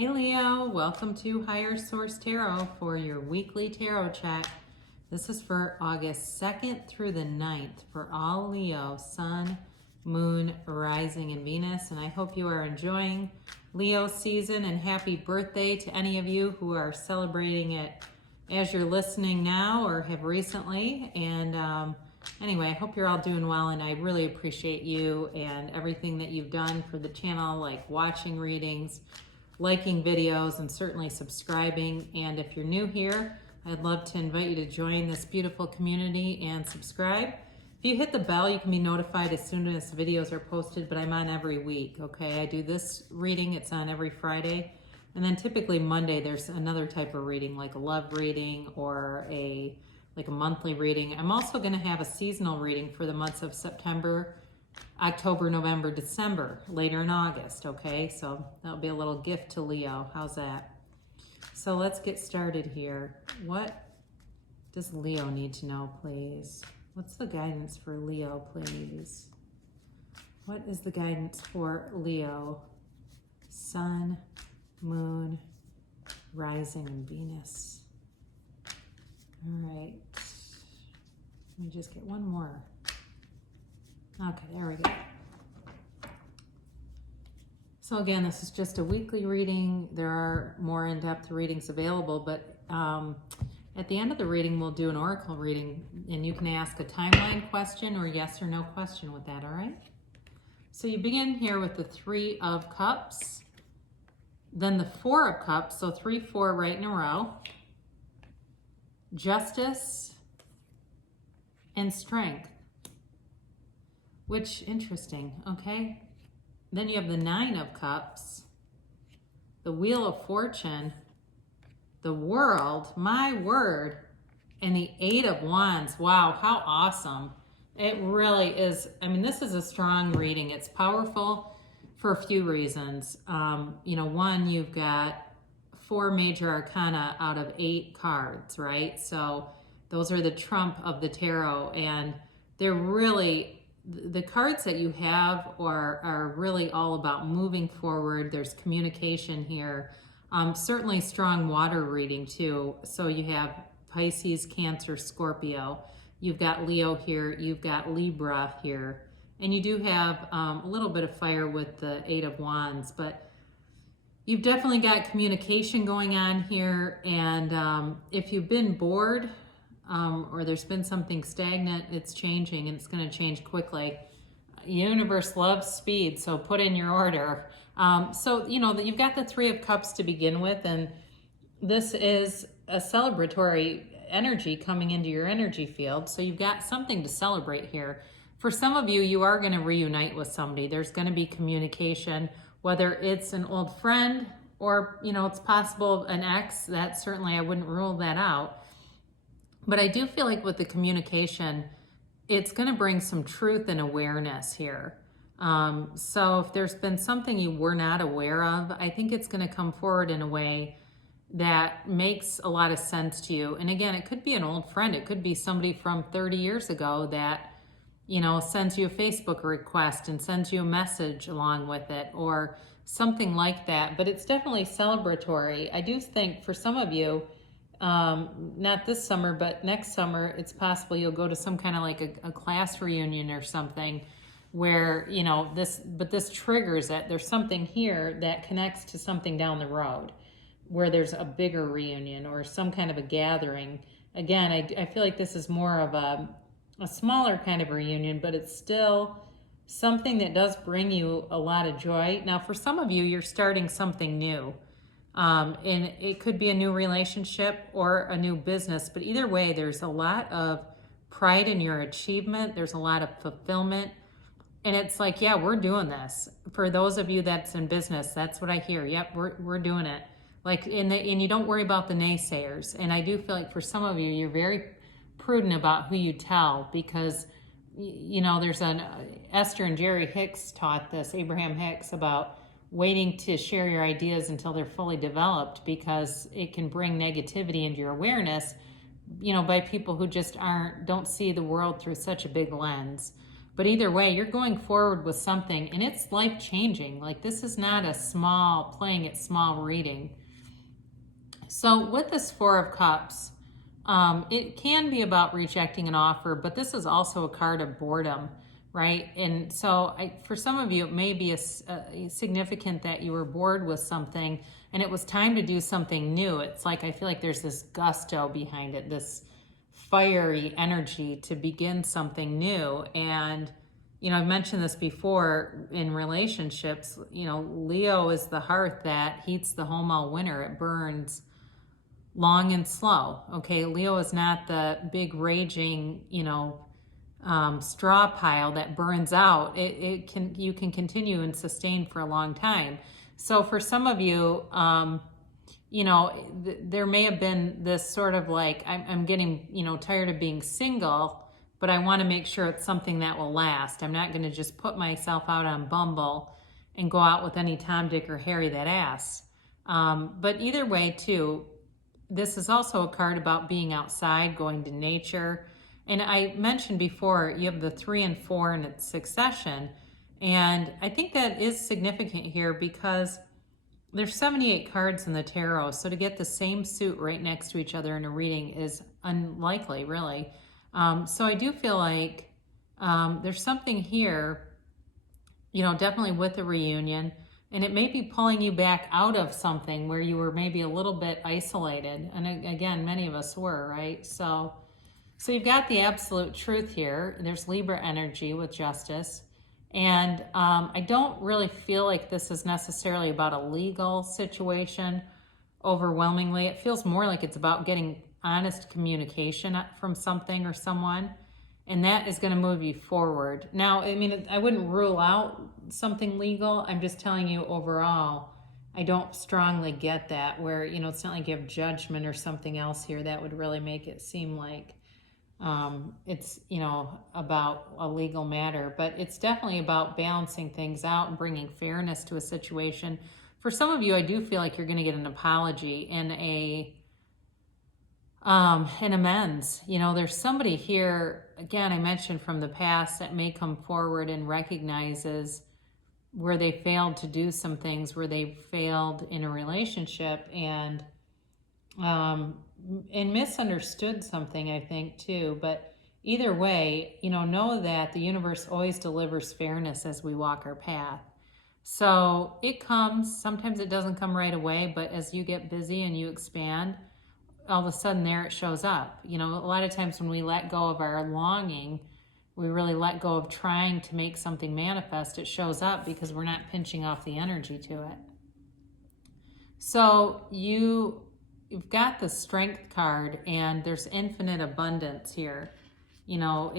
Hey Leo, welcome to Higher Source Tarot for your weekly tarot check. This is for August 2nd through the 9th for all Leo, Sun, Moon, Rising, and Venus. And I hope you are enjoying Leo season, and happy birthday to any of you who are celebrating it as you're listening now or have recently. And anyway, I hope you're all doing well, and I really appreciate you and everything that you've done for the channel, like watching readings, liking videos, and certainly subscribing. And if you're new here, I'd love to invite you to join this beautiful community and subscribe. If you hit the bell, you can be notified as soon as videos are posted, but I'm on every week, okay? I do this reading, it's on every Friday. And then typically Monday, there's another type of reading, like a love reading or a monthly reading. I'm also gonna have a seasonal reading for the months of September, October, November, December, later in August, okay? So that'll be a little gift to Leo. How's that? So let's get started here. What does Leo need to know, please? What's the guidance for Leo, please? What is the guidance for Leo? Sun, Moon, Rising, and Venus. All right. Let me just get one more. Okay, there we go. So again, this is just a weekly reading. There are more in-depth readings available, but at the end of the reading, we'll do an oracle reading, and you can ask a timeline question or yes or no question with that, all right? So you begin here with the Three of Cups, then the Four of Cups, so 3, 4 right in a row, Justice, and Strength. Which, interesting, okay? Then you have the Nine of Cups, the Wheel of Fortune, the World, my word, and the Eight of Wands. Wow, how awesome. It really is. I mean, this is a strong reading. It's powerful for a few reasons. One, you've got 4 major arcana out of 8 cards, right? So those are the trump of the tarot, and they're really, the cards that you have are really all about moving forward. There's communication here. Certainly strong water reading too. So you have Pisces, Cancer, Scorpio. You've got Leo here. You've got Libra here. And you do have a little bit of fire with the Eight of Wands, but you've definitely got communication going on here. And if you've been bored, or there's been something stagnant, it's changing, and it's going to change quickly. Universe loves speed, so put in your order. So you've got the Three of Cups to begin with, and this is a celebratory energy coming into your energy field. So you've got something to celebrate here. For some of you, you are going to reunite with somebody. There's going to be communication, whether it's an old friend or, it's possible an ex. That certainly, I wouldn't rule that out. But I do feel like with the communication, it's going to bring some truth and awareness here. So if there's been something you were not aware of, I think it's going to come forward in a way that makes a lot of sense to you. And again, it could be an old friend. It could be somebody from 30 years ago that, sends you a Facebook request and sends you a message along with it, or something like that. But it's definitely celebratory. I do think for some of you, not this summer, but next summer, it's possible you'll go to some kind of like a class reunion or something where, this triggers it. There's something here that connects to something down the road where there's a bigger reunion or some kind of a gathering. Again, I feel like this is more of a smaller kind of reunion, but it's still something that does bring you a lot of joy. Now, for some of you, you're starting something new. And it could be a new relationship or a new business, but either way, there's a lot of pride in your achievement. There's a lot of fulfillment, and it's like, yeah, we're doing this. For those of you that's in business, that's what I hear. Yep, we're doing it. Like, and you don't worry about the naysayers. And I do feel like for some of you, you're very prudent about who you tell, because there's Esther and Jerry Hicks taught this, Abraham Hicks, about waiting to share your ideas until they're fully developed, because it can bring negativity into your awareness, by people who just don't see the world through such a big lens. But either way, you're going forward with something and it's life-changing. Like this is not a small, playing it small reading. So with this Four of Cups, it can be about rejecting an offer, but this is also a card of boredom, right? And so for some of you, it may be significant that you were bored with something and it was time to do something new. It's like, I feel like there's this gusto behind it, this fiery energy to begin something new. And, you know, I've mentioned this before in relationships, you know, Leo is the hearth that heats the home all winter. It burns long and slow. Okay, Leo is not the big raging, you know, straw pile that burns out. You can continue and sustain for a long time. So for some of you, you know, there may have been this sort of like, I'm getting, you know, tired of being single, but I want to make sure it's something that will last. I'm not going to just put myself out on Bumble and go out with any Tom, Dick, or Harry that asks. But either way, too, this is also a card about being outside, going to nature. And I mentioned before, you have the 3 and 4 in its succession. And I think that is significant here because there's 78 cards in the tarot. So to get the same suit right next to each other in a reading is unlikely, really. So I do feel like there's something here, you know, definitely with a reunion. And it may be pulling you back out of something where you were maybe a little bit isolated. And again, many of us were, right? So you've got the absolute truth here. There's Libra energy with justice. And I don't really feel like this is necessarily about a legal situation overwhelmingly. It feels more like it's about getting honest communication from something or someone. And that is going to move you forward. Now, I mean, I wouldn't rule out something legal. I'm just telling you overall, I don't strongly get that where, you know, it's not like you have judgment or something else here that would really make it seem like it's, you know, about a legal matter. But it's definitely about balancing things out and bringing fairness to a situation. For some of you, I do feel like you're going to get an apology and an amends. You know, there's somebody here, again, I mentioned from the past, that may come forward and recognizes where they failed to do some things, where they failed in a relationship and misunderstood something, I think, too. But either way, you know that the universe always delivers fairness as we walk our path. So it comes, sometimes it doesn't come right away, but as you get busy and you expand, all of a sudden there it shows up. You know, a lot of times when we let go of our longing, we really let go of trying to make something manifest, it shows up because we're not pinching off the energy to it. So you've got the Strength card and there's infinite abundance here. You know,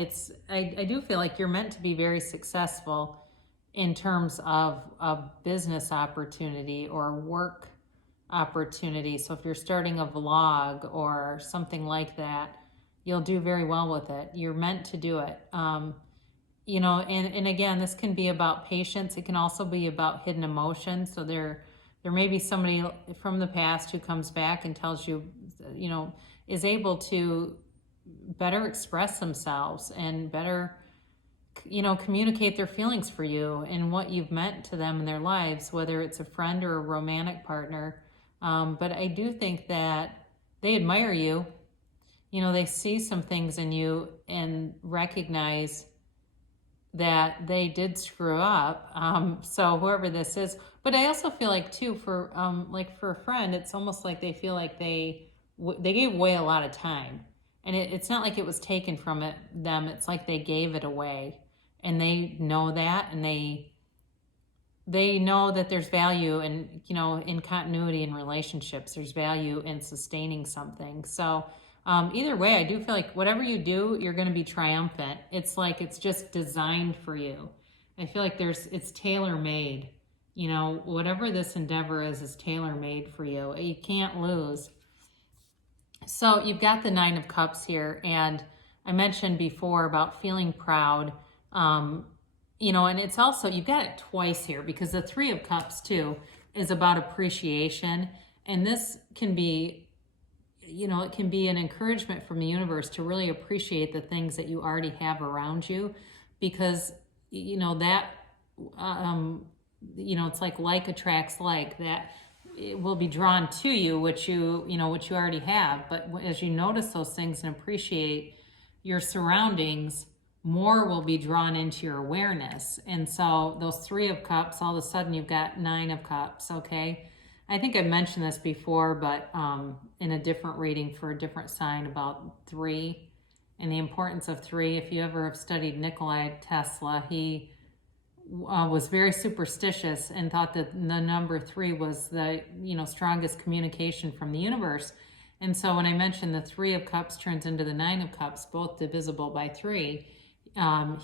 I do feel like you're meant to be very successful in terms of a business opportunity or work opportunity. So if you're starting a vlog or something like that, you'll do very well with it. You're meant to do it. You know, and again, this can be about patience. It can also be about hidden emotions. So there may be somebody from the past who comes back and tells you, you know, is able to better express themselves and better, you know, communicate their feelings for you and what you've meant to them in their lives, whether it's a friend or a romantic partner. But I do think that they admire you. You know, they see some things in you and recognize that they did screw up. So whoever this is, but I also feel like too, for a friend, it's almost like they feel like they gave away a lot of time, and it's not like it was taken from them. It's like they gave it away, and they know that, and they know that there's value in, you know, in continuity in relationships. There's value in sustaining something. So either way, I do feel like whatever you do, you're going to be triumphant. It's like it's just designed for you. I feel like it's tailor-made. You know, whatever this endeavor is tailor-made for you. You can't lose. So you've got the 9 of Cups here, and I mentioned before about feeling proud. You know, and it's also, you've got it twice here because the 3 of Cups too is about appreciation. And this can be, you know, it can be an encouragement from the universe to really appreciate the things that you already have around you. because, you know, that, you know, it's like attracts like, that it will be drawn to you, which you already have. But as you notice those things and appreciate your surroundings, more will be drawn into your awareness. And so those 3 of Cups, all of a sudden you've got 9 of Cups, okay? I think I mentioned this before, but in a different reading for a different sign about 3 and the importance of 3. If you ever have studied Nikola Tesla, he was very superstitious and thought that the number 3 was the, you know, strongest communication from the universe. And so when I mentioned the 3 of Cups turns into the 9 of Cups, both divisible by 3,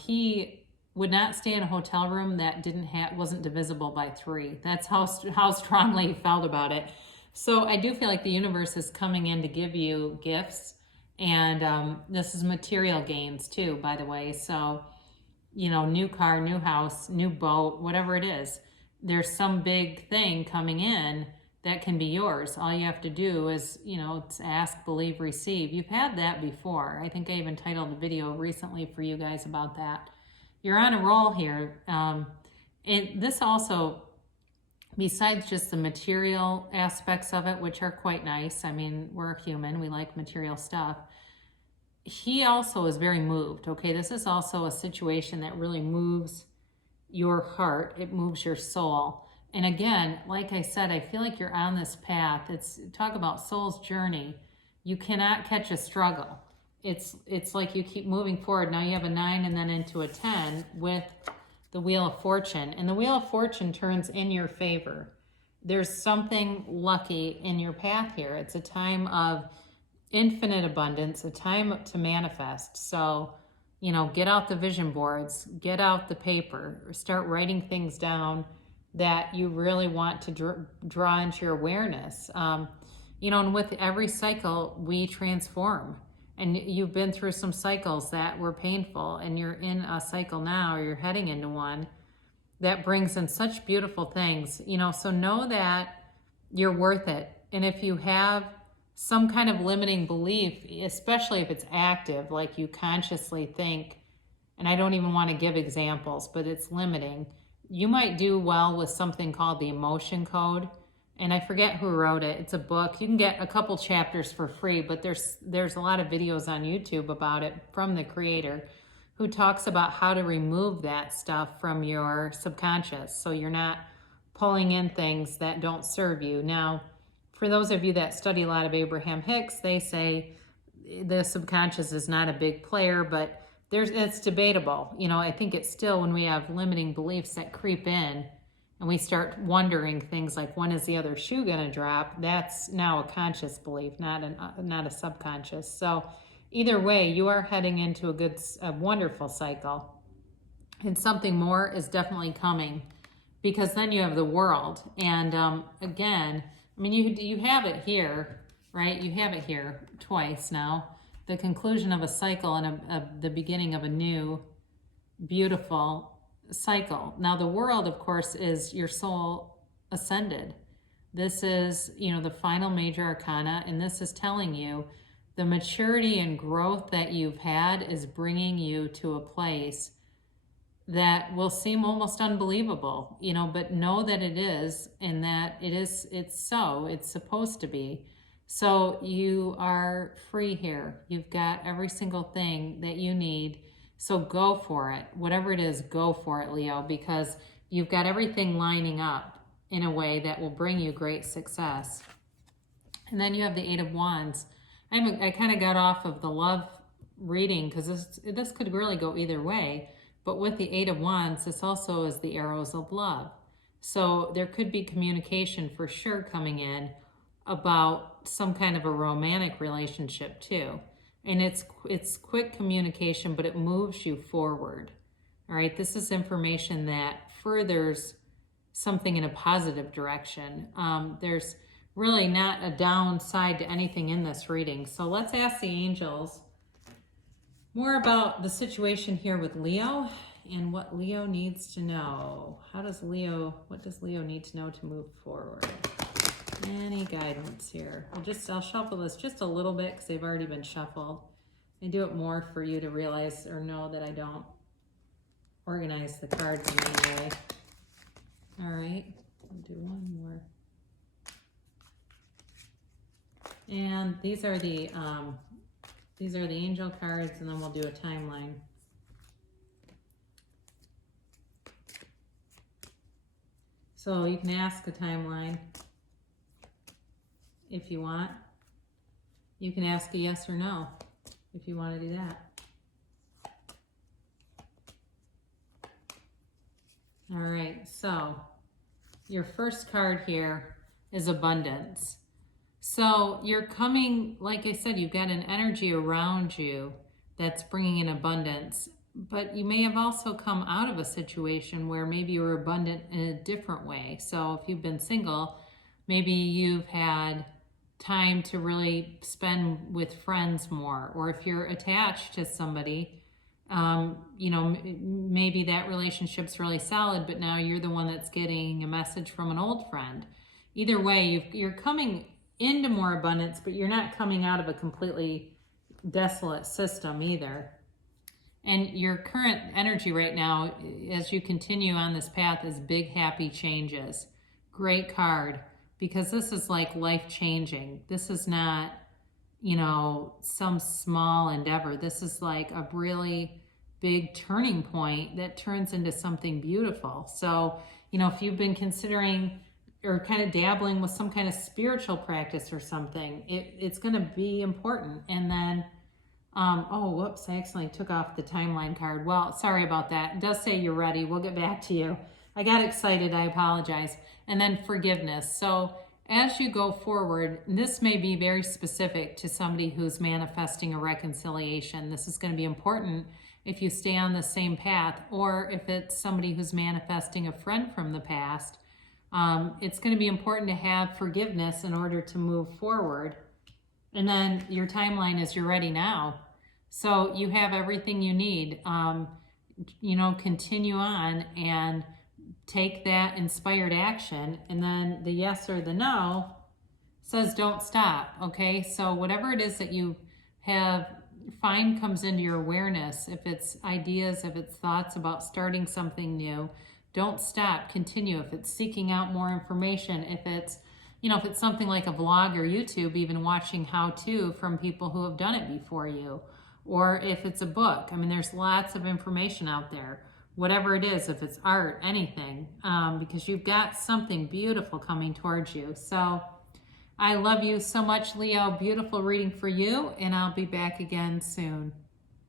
he would not stay in a hotel room that wasn't divisible by 3. That's how strongly he felt about it. So I do feel like the universe is coming in to give you gifts, and this is material gains too, by the way. So, you know, new car, new house, new boat, whatever it is, there's some big thing coming in that can be yours. All you have to do is, you know, it's ask, believe, receive. You've had that before. I think I even titled a video recently for you guys about that. You're on a roll here. And this also, besides just the material aspects of it, which are quite nice. I mean, we're human, we like material stuff. He also is very moved, okay? This is also a situation that really moves your heart. It moves your soul. And again, like I said, I feel like you're on this path. Talk about soul's journey. You cannot catch a struggle. It's like you keep moving forward. Now you have a 9 and then into a 10 with the Wheel of Fortune. And the Wheel of Fortune turns in your favor. There's something lucky in your path here. It's a time of infinite abundance, a time to manifest. So, you know, get out the vision boards, get out the paper, start writing things down that you really want to draw into your awareness. You know, and with every cycle, we transform. And you've been through some cycles that were painful, and you're in a cycle now, or you're heading into one that brings in such beautiful things. You know, so know that you're worth it. And if you have some kind of limiting belief, especially if it's active, like you consciously think, and I don't even want to give examples, but it's limiting, you might do well with something called the emotion code. And I forget who wrote it. It's a book. You can get a couple chapters for free, but there's a lot of videos on YouTube about it from the creator, who talks about how to remove that stuff from your subconscious so you're not pulling in things that don't serve you. Now, for those of you that study a lot of Abraham Hicks, they say the subconscious is not a big player, but it's debatable. You know, I think it's still, when we have limiting beliefs that creep in and we start wondering things like, when is the other shoe going to drop? That's now a conscious belief, not a subconscious. So either way, you are heading into a wonderful cycle, and something more is definitely coming, because then you have the World. And again, I mean, you have it here, right? You have it here twice now. The conclusion of a cycle and the beginning of a new, beautiful cycle. Now, the World, of course, is your soul ascended. This is, you know, the final major arcana, and this is telling you the maturity and growth that you've had is bringing you to a place that will seem almost unbelievable, you know, but know that it is, and that it's supposed to be. So you are free here. You've got every single thing that you need. So go for it. Whatever it is, go for it, Leo, because you've got everything lining up in a way that will bring you great success. And then you have the 8 of Wands. I kind of got off of the love reading because this could really go either way. But with the 8 of Wands, this also is the arrows of love. So there could be communication for sure coming in about some kind of a romantic relationship too. And it's quick communication, but it moves you forward. All right, this is information that furthers something in a positive direction. There's really not a downside to anything in this reading. So let's ask the angels more about the situation here with Leo and what Leo needs to know. What does Leo need to know to move forward? Any guidance here? I'll shuffle this just a little bit because they've already been shuffled. I do it more for you to realize or know that I don't organize the cards in any way. All right, I'll do one more. And these are the angel cards, and then we'll do a timeline. So you can ask a timeline if you want. You can ask a yes or no if you want to do that. All right, so your first card here is abundance. So you're coming, like I said, you've got an energy around you that's bringing in abundance, but you may have also come out of a situation where maybe you were abundant in a different way. So if you've been single, maybe you've had time to really spend with friends more, or if you're attached to somebody, you know, maybe that relationship's really solid, but now you're the one that's getting a message from an old friend. Either way, you're coming into more abundance, but you're not coming out of a completely desolate system either. And your current energy right now, as you continue on this path, is big, happy changes. Great card, because this is like life-changing. This is not, you know, some small endeavor. This is like a really big turning point that turns into something beautiful. So, you know, if you've been considering or kind of dabbling with some kind of spiritual practice or something, it's going to be important. And then, oh, whoops, I accidentally took off the timeline card. Well, sorry about that. It does say you're ready. We'll get back to you. I got excited. I apologize. And then forgiveness. So as you go forward, this may be very specific to somebody who's manifesting a reconciliation. This is going to be important if you stay on the same path, or if it's somebody who's manifesting a friend from the past. It's going to be important to have forgiveness in order to move forward. And then your timeline is you're ready now. So you have everything you need. You know, continue on and take that inspired action. And then the yes or the no says don't stop. Okay, so whatever it is that you find comes into your awareness, if it's ideas, if it's thoughts about starting something new, don't stop, continue. If it's seeking out more information, if it's, you know, if it's something like a vlog or YouTube, even watching how-to from people who have done it before you, or if it's a book. I mean, there's lots of information out there. Whatever it is, if it's art, anything, because you've got something beautiful coming towards you. So I love you so much, Leo. Beautiful reading for you, and I'll be back again soon.